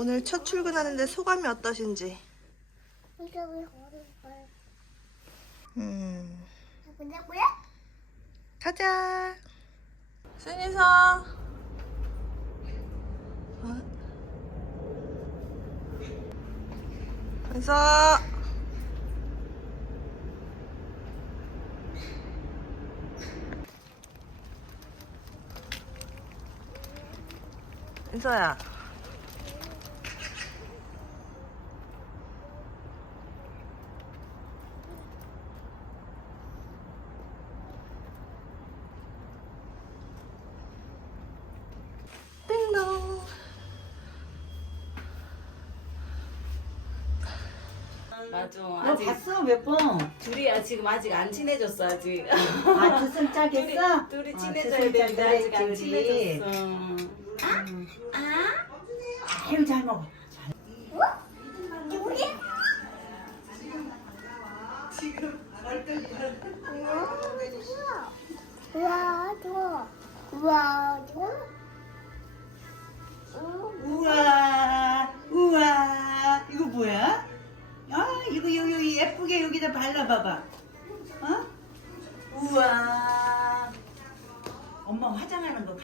오늘 첫 출근하는데 소감이 어떠신지? 이거 왜 걸을걸? 음, 보자고요? 가자. 순이서. 어? 은서. 은서야. 맞아. 너 아직 봤어 몇 번? 둘이 아, 지금 아직 안 친해졌어 아직. 아 두손 짜겠어? 둘이 어, 친해져야 되는데 짜, 아직 안 둘이. 친해졌어. 아유 잘 먹어. 누구야? 우와, 좋아. 우와 이거 여기 여기 예쁘게 여기다 발라봐봐. 어? 우와. 엄마 화장하는 거